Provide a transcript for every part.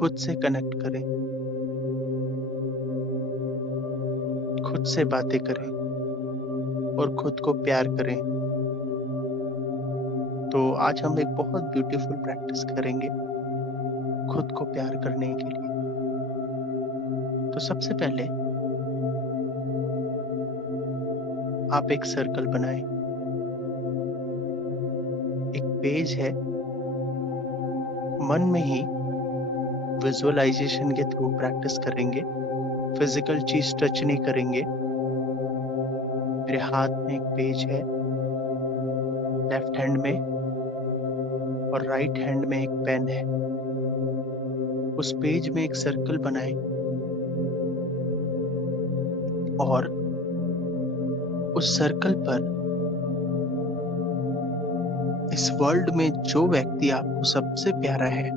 खुद से कनेक्ट करें, खुद से बातें करें और खुद को प्यार करें। तो आज हम एक बहुत ब्यूटीफुल प्रैक्टिस करेंगे खुद को प्यार करने के लिए। तो सबसे पहले आप एक सर्कल बनाएं, एक पेज है, मन में ही विजुअलाइजेशन के थ्रू प्रैक्टिस करेंगे। फिजिकल चीज टच नहीं करेंगे। मेरे हाथ में एक पेज है, लेफ्ट हैंड में, और राइट हैंड में एक पेन है। उस पेज में एक सर्कल बनाएं और उस सर्कल पर इस वर्ल्ड में जो व्यक्ति आपको सबसे प्यारा है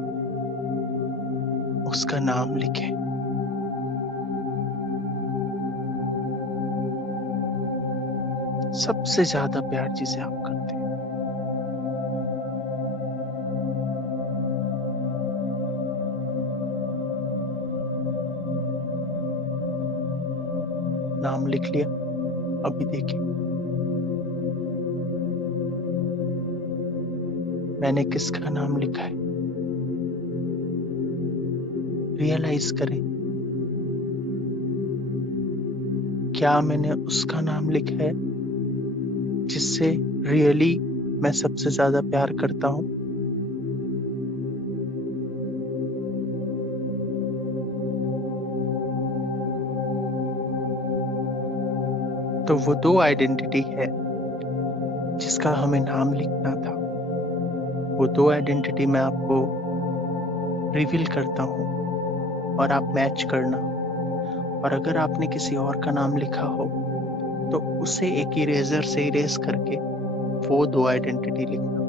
उसका नाम लिखें। सबसे ज्यादा प्यार जिसे आप करते हैं। नाम लिख लिया? अभी देखिए, मैंने किसका नाम लिखा है। रियलाइज करें, क्या मैंने उसका नाम लिखा है जिससे रियली मैं सबसे ज्यादा प्यार करता हूं। तो वो दो आइडेंटिटी है जिसका हमें नाम लिखना था। वो दो आइडेंटिटी मैं आपको रिवील करता हूँ और आप मैच करना। और अगर आपने किसी और का नाम लिखा हो तो उसे एक इरेजर से इरेज करके वो दो आइडेंटिटी लिखना।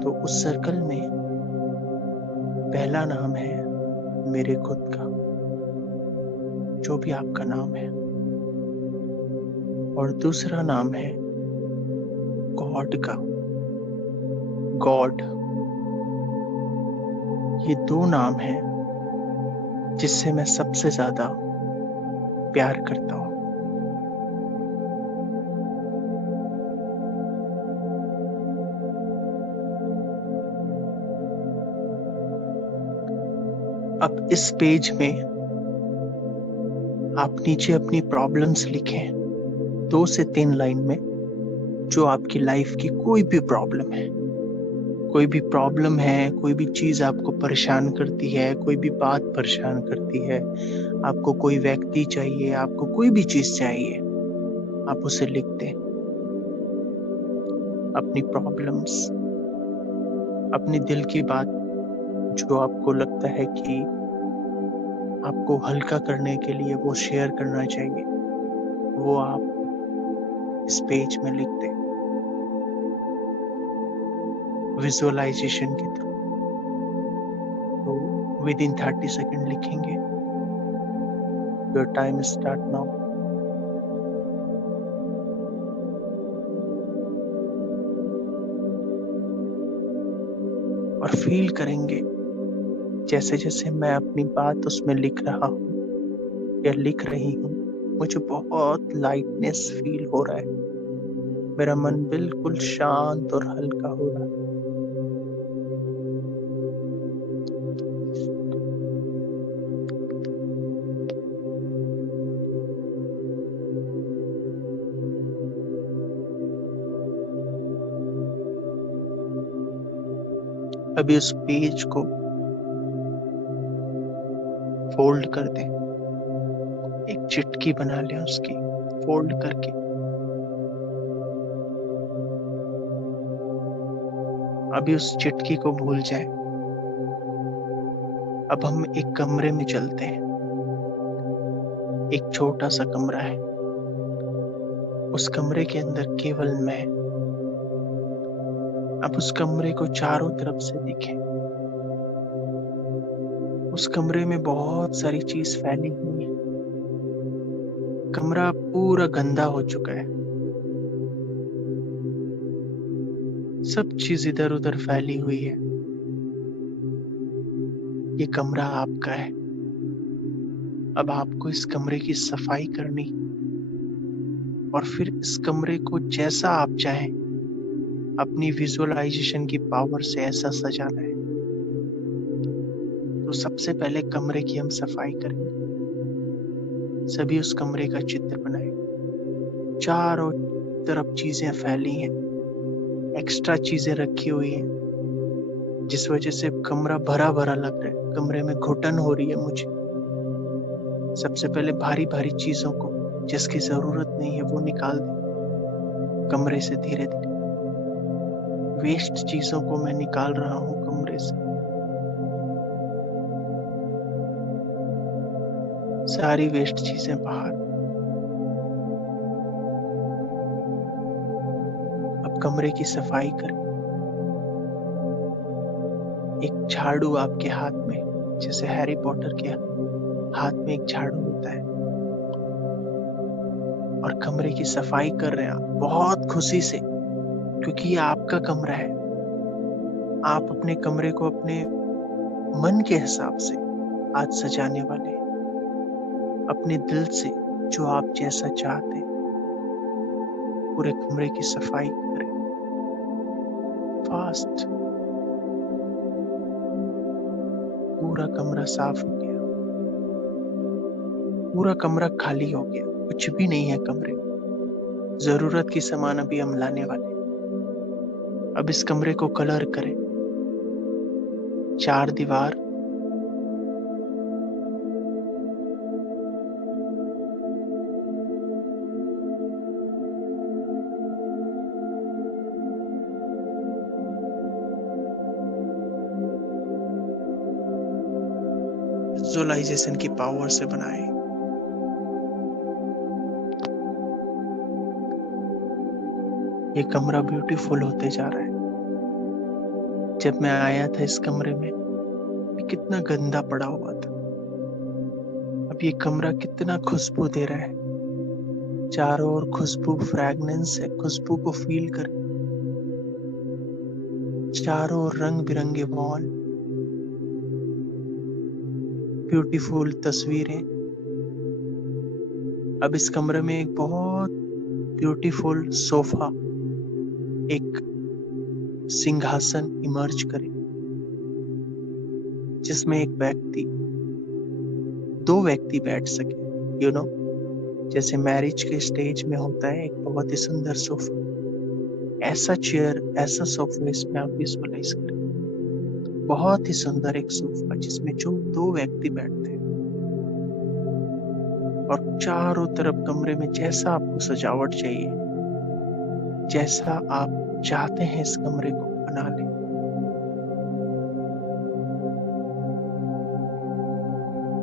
तो उस सर्कल में पहला नाम है मेरे खुद का, जो भी आपका नाम है, और दूसरा नाम है गॉड का, गॉड। ये दो नाम हैं जिससे मैं सबसे ज्यादा प्यार करता हूँ। अब इस पेज में आप नीचे अपनी प्रॉब्लम्स लिखें, 2 से 3 लाइन में, जो आपकी लाइफ की कोई भी प्रॉब्लम है। कोई भी प्रॉब्लम है, कोई भी चीज आपको परेशान करती है, कोई भी बात परेशान करती है, आपको कोई व्यक्ति चाहिए, आपको कोई भी चीज चाहिए, आप उसे लिख दें। अपनी प्रॉब्लम्स, अपनी दिल की बात जो आपको लगता है कि आपको हल्का करने के लिए वो शेयर करना चाहिए, वो आप इस पेज में लिख दें विजुअलाइजेशन के थ्रू। तो विद इन 30 सेकेंड लिखेंगे। Your time start now. और फील करेंगे जैसे जैसे मैं अपनी बात उसमें लिख रहा हूँ या लिख रही हूँ, मुझे बहुत लाइटनेस फील हो रहा है। मेरा मन बिल्कुल शांत और हल्का हो रहा है। अभी उस पेज को फोल्ड कर दें, एक चिटकी बना लें उसकी फोल्ड करके। अभी उस चिटकी को भूल जाएं। अब हम एक कमरे में चलते हैं। एक छोटा सा कमरा है, उस कमरे के अंदर केवल मैं। अब उस कमरे को चारों तरफ से देखें। उस कमरे में बहुत सारी चीज फैली हुई है। कमरा पूरा गंदा हो चुका है, सब चीज इधर उधर फैली हुई है। ये कमरा आपका है। अब आपको इस कमरे की सफाई करनी और फिर इस कमरे को जैसा आप चाहें अपनी विजुअलाइजेशन की पावर से ऐसा सजाना है। तो सबसे पहले कमरे की हम सफाई करेंगे। सभी उस कमरे का चित्र बनाएं। चारों तरफ चीजें फैली हैं, एक्स्ट्रा चीजें रखी हुई हैं, जिस वजह से कमरा भरा भरा लग रहा है। कमरे में घुटन हो रही है मुझे। सबसे पहले भारी भारी चीजों को जिसकी जरूरत नहीं है वो निकाल दें कमरे से। धीरे धीरे वेस्ट चीजों को मैं निकाल रहा हूं कमरे से। सारी वेस्ट चीजें बाहर। अब कमरे की सफाई करें। एक झाड़ू आपके हाथ में, जैसे हैरी पॉटर के हाथ में एक झाड़ू होता है, और कमरे की सफाई कर रहे हैं आप बहुत खुशी से, क्योंकि ये आपका कमरा है। आप अपने कमरे को अपने मन के हिसाब से आज सजाने वाले हैं, अपने दिल से, जो आप जैसा चाहते हैं। पूरे कमरे की सफाई करें फास्ट। पूरा कमरा साफ हो गया, पूरा कमरा खाली हो गया, कुछ भी नहीं है कमरे में। जरूरत की सामान अभी हम लाने वाले हैं। अब इस कमरे को कलर करें। चार दीवार, विजुअलाइजेशन की पावर से बनाए। ये कमरा ब्यूटीफुल होते जा रहा है। जब मैं आया था इस कमरे में, ये कितना गंदा पड़ा हुआ था। अब ये कमरा कितना खुशबू दे रहा है। चारों ओर खुशबू, फ्रैग्रेंस है। खुशबू को फील करें। चारों ओर रंग बिरंगे वॉल, ब्यूटीफुल तस्वीरें। अब इस कमरे में एक बहुत ब्यूटीफुल सोफा, एक सिंहासन इमर्ज करे, जिसमें एक व्यक्ति, दो व्यक्ति बैठ सके। यू नो, जैसे मैरिज के स्टेज में होता है एक बहुत ही सुंदर सोफा, ऐसा चेयर, ऐसा सोफा इसमें आप विजुअलाइज करें। बहुत ही सुंदर एक सोफा जिसमें जो दो व्यक्ति बैठते हैं, और चारों तरफ कमरे में जैसा आपको सजावट चाहिए, जैसा आप चाहते हैं इस कमरे को बना लें।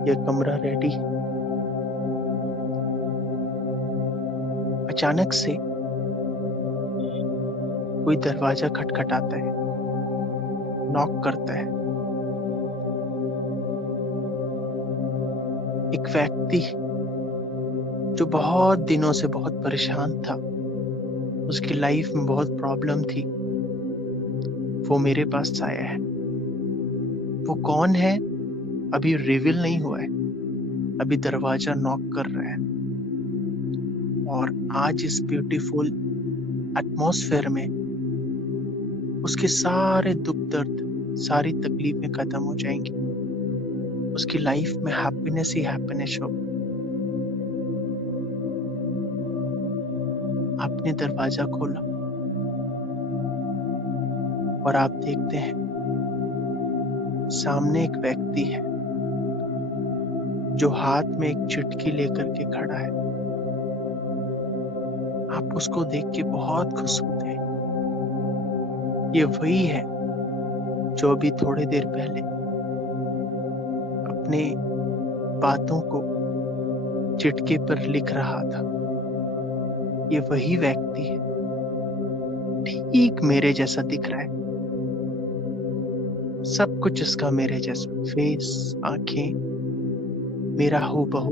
यह कमरा रेडी है। अचानक से कोई दरवाजा खटखटाता है, नॉक करता है। एक व्यक्ति जो बहुत दिनों से बहुत परेशान था, उसकी लाइफ में बहुत प्रॉब्लम थी, वो मेरे पास आया है। वो कौन है अभी रिवील नहीं हुआ है। अभी दरवाजा नॉक कर रहा है, और आज इस ब्यूटीफुल एटमॉस्फेयर में उसके सारे दुख दर्द, सारी तकलीफें खत्म हो जाएंगी। उसकी लाइफ में हैप्पीनेस ही हैप्पीनेस हो। आपने दरवाजा खोला और आप देखते हैं सामने एक व्यक्ति है जो हाथ में एक चिटकी लेकर के खड़ा है। आप उसको देख के बहुत खुश होते हैं। ये वही है जो अभी थोड़ी देर पहले अपने बातों को चिटके पर लिख रहा था। ये वही व्यक्ति है, ठीक मेरे जैसा दिख रहा है। सब कुछ इसका मेरे जैसा, फेस, आंखें, मेरा हूबहू।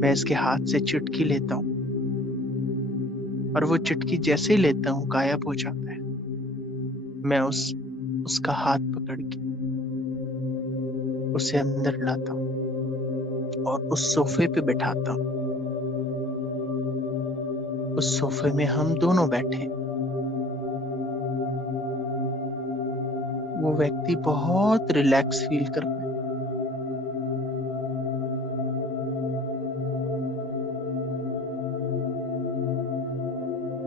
मैं इसके हाथ से चिटकी लेता हूँ, और वो चिटकी जैसे ही लेता हूँ गायब हो जाता है। मैं उसका हाथ पकड़ के उसे अंदर लाता और उस सोफे पे बिठाता। उस सोफे में हम दोनों बैठे। वो व्यक्ति बहुत रिलैक्स फील कर पाए।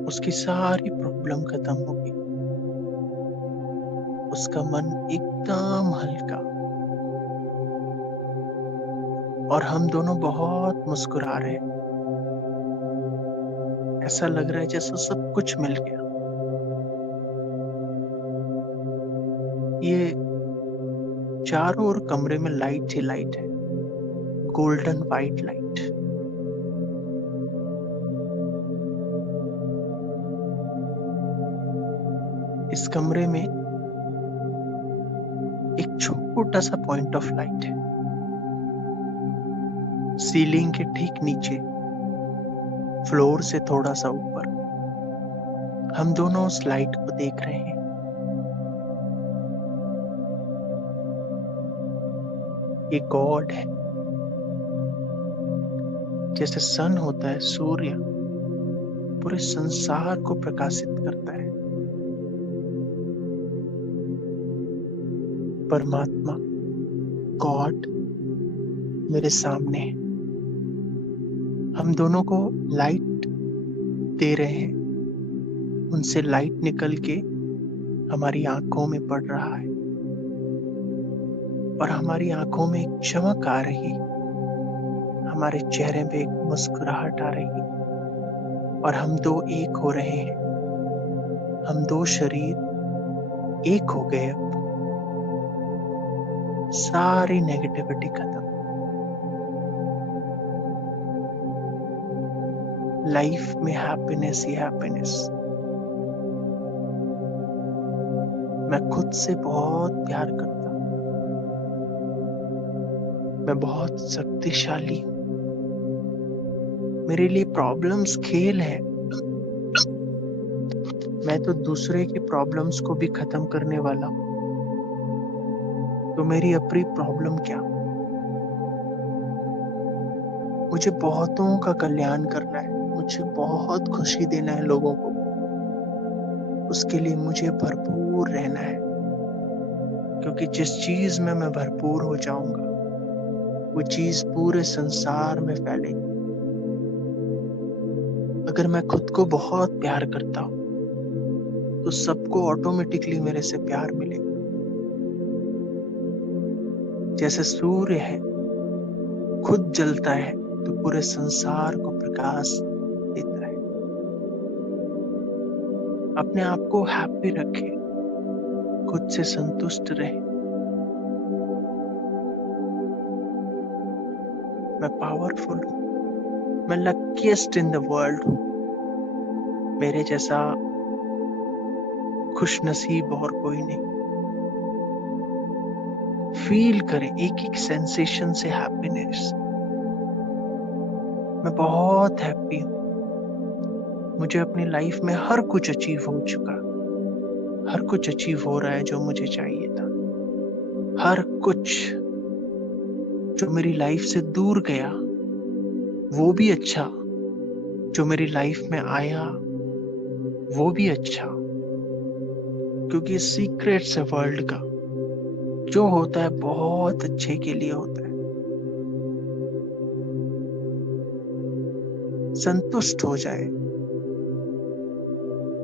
उसकी सारी प्रॉब्लम खत्म हो गई। उसका मन एकदम हल्का और हम दोनों बहुत मुस्कुरा रहे हैं। ऐसा लग रहा है जैसा सब कुछ मिल गया। ये चारों ओर कमरे में लाइट ही लाइट है, गोल्डन वाइट लाइट। इस कमरे में एक छोटा सा पॉइंट ऑफ लाइट है, सीलिंग के ठीक नीचे, फ्लोर से थोड़ा सा ऊपर। हम दोनों उस लाइट को देख रहे हैं। ये गॉड है। जैसे सन होता है, सूर्य पूरे संसार को प्रकाशित करता है। परमात्मा, गॉड मेरे सामने है। हम दोनों को लाइट दे रहे हैं। उनसे लाइट निकल के हमारी आंखों में पड़ रहा है और हमारी आंखों में एक चमक आ रही, हमारे चेहरे पे एक मुस्कुराहट आ रही और हम दो एक हो रहे हैं। हम दो शरीर एक हो गए। अब सारी नेगेटिविटी खत्म। लाइफ में हैप्पीनेस ही हैप्पीनेस। मैं खुद से बहुत प्यार करता हूँ। मैं बहुत शक्तिशाली हूँ। मेरे लिए प्रॉब्लम्स खेल है। मैं तो दूसरे की प्रॉब्लम्स को भी खत्म करने वाला हूँ। तो मेरी अपनी प्रॉब्लम क्या? मुझे बहुतों का कल्याण करना है। मुझे बहुत खुशी देना है लोगों को। उसके लिए मुझे भरपूर रहना है, क्योंकि जिस चीज में मैं भरपूर हो जाऊंगा वो चीज पूरे संसार में फैलेगी। अगर मैं खुद को बहुत प्यार करता हूँ तो सबको ऑटोमेटिकली मेरे से प्यार मिलेगा। जैसे सूर्य है, खुद जलता है तो पूरे संसार को प्रकाश देता है। अपने आप को हैप्पी रखें, खुद से संतुष्ट रहे। मैं पावरफुल हूँ। मैं लकीएस्ट इन द वर्ल्ड हूँ। मेरे जैसा खुश नसीब और कोई नहीं। फील करें एक एक सेंसेशन से हैप्पीनेस। मैं बहुत हैप्पी हूँ। मुझे अपनी लाइफ में हर कुछ अचीव हो चुका। हर कुछ अचीव हो रहा है जो मुझे चाहिए था। हर कुछ जो मेरी लाइफ से दूर गया वो भी अच्छा, जो मेरी लाइफ में आया वो भी अच्छा, क्योंकि सीक्रेट्स है वर्ल्ड का। जो होता है बहुत अच्छे के लिए होता है। संतुष्ट हो जाए।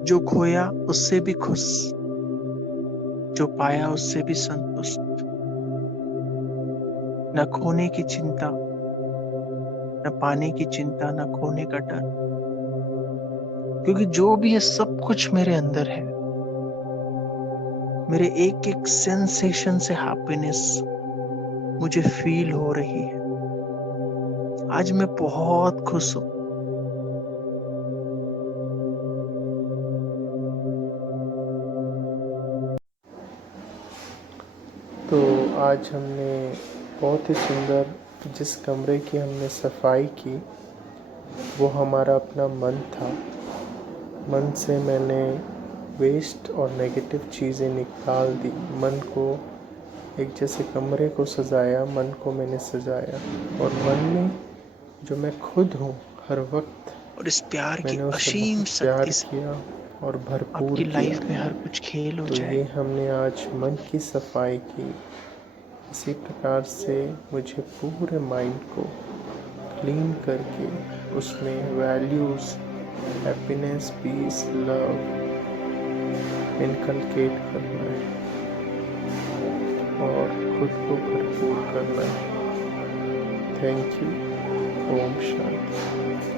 जो खोया उससे भी खुश, जो पाया उससे भी संतुष्ट। न खोने की चिंता, न पाने की चिंता, न खोने का डर, क्योंकि जो भी है सब कुछ मेरे अंदर है। मेरे एक एक सेंसेशन से हैप्पीनेस मुझे फील हो रही है। आज मैं बहुत खुश हूं। तो आज हमने बहुत ही सुंदर, जिस कमरे की हमने सफाई की वो हमारा अपना मन था। मन से मैंने वेस्ट और नेगेटिव चीज़ें निकाल दी। मन को एक जैसे कमरे को सजाया, मन को मैंने सजाया और मन में जो मैं खुद हूँ हर वक्त और इस प्यार की मैंने उसे असीम बहुत प्यार शक्ति से किया और भरपूर आपकी किया। लाइफ में हर कुछ खेल हो तो जाए। ये हमने आज मन की सफाई की। इसी प्रकार से मुझे पूरे माइंड को क्लीन करके उसमें values, happiness, peace, love inculcate करना है और खुद को भरपूर करना है। Thank you. ओम शांति।